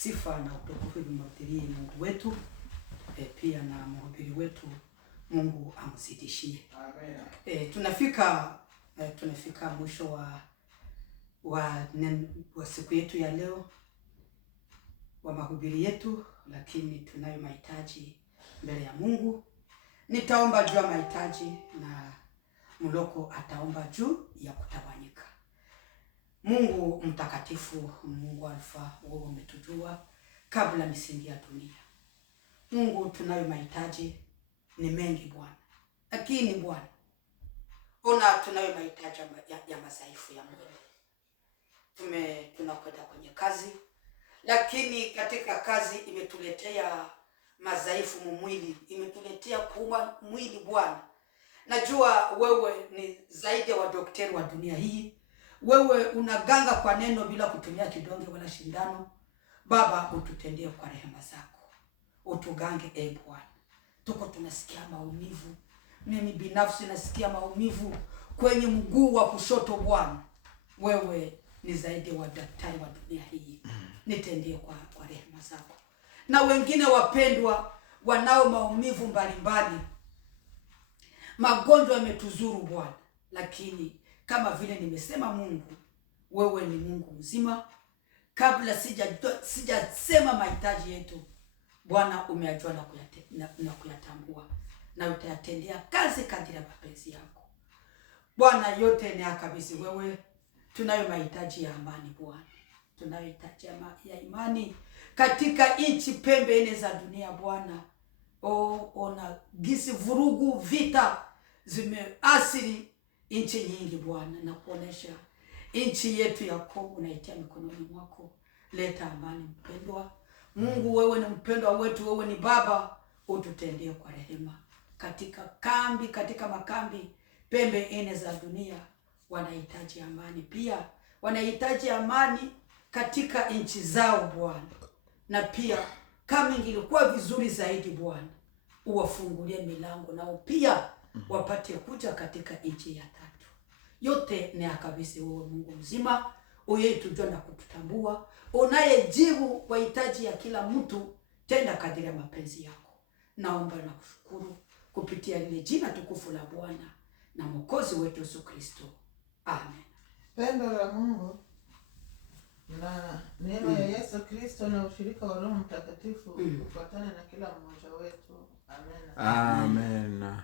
Sifa na utukufu vimrudie Mungu wetu, pia na mhubiri wetu Mungu amzidishie. Amen. Tunafika mwisho wa siku yetu ya leo, wa mahubiri yetu, lakini tunayo mahitaji mbele ya Mungu. Nitaomba juu ya mahitaji na Mloko ataomba juu ya kutawanyika. Mungu mtakatifu, Mungu Alfa, wewe umetujua kabla misingi ya dunia. Mungu, tunayo mahitaji ni mengi Bwana. Lakini Bwana, tunayo mahitaji ya madhaifu ya mwili. Tunakwenda kwenye kazi, lakini katika kazi imetuletea madhaifu mwili, imetuletea kuuma mwili Bwana. Najua wewe ni zaidi wa daktari wa dunia hii. Wewe unaganga kwa neno bila kutumia kidonge wala shindano. Baba, ututendee kwa rehema zako. Utugange Bwana. Tunasikia maumivu. Mimi binafsi nasikia maumivu kwenye mguu wa kushoto Bwana. Wewe ni zaidi wa daktari wa dunia hii. Nitendee kwa rehema zako. Na wengine wapendwa wanao maumivu mbalimbali. Magonjwa yametuzuru Bwana, lakini kama vile nimesema Mungu, wewe ni Mungu mzima. Kabla sijasema mahitaji yetu, Bwana umeyajua na kuyatambua, na utayatendea kazi kadiri ya mapenzi yako. Bwana, yote ni akabisi wewe. Tunayo mahitaji ya amani Bwana. Tunayo mahitaji ya imani katika nchi pembe nne za dunia Bwana. Ona gisi vurugu, vita zimeasiri nchi nyingi Bwana, na kuonesha nchi yetu ya Kongo naitia mikononi mwako. Leta amani mpendwa. Mungu, wewe ni mpendwa wetu, wewe ni Baba, ututendee kwa rehema. Katika makambi pembe nne za dunia wanahitaji amani, pia wanahitaji amani katika nchi zao Bwana. Na pia kama ingilikuwa vizuri zaidi Bwana, uwafungulie milango nao pia wapate kuja katika nchi ya tatu. Yote ni akabisi wewe Mungu mzima, unayetujua na kututambua, unayejibu mahitaji ya kila mtu. Tenda kadiri ya mapenzi yako. Naomba na kushukuru kupitia lile jina tukufu la Bwana na Mwokozi wetu Yesu Kristo. Amen. Pendo la Mungu na neema ya Yesu Kristo na ushirika wa Roho Mtakatifu ufuatane na kila mmoja wetu. Amen. Amen.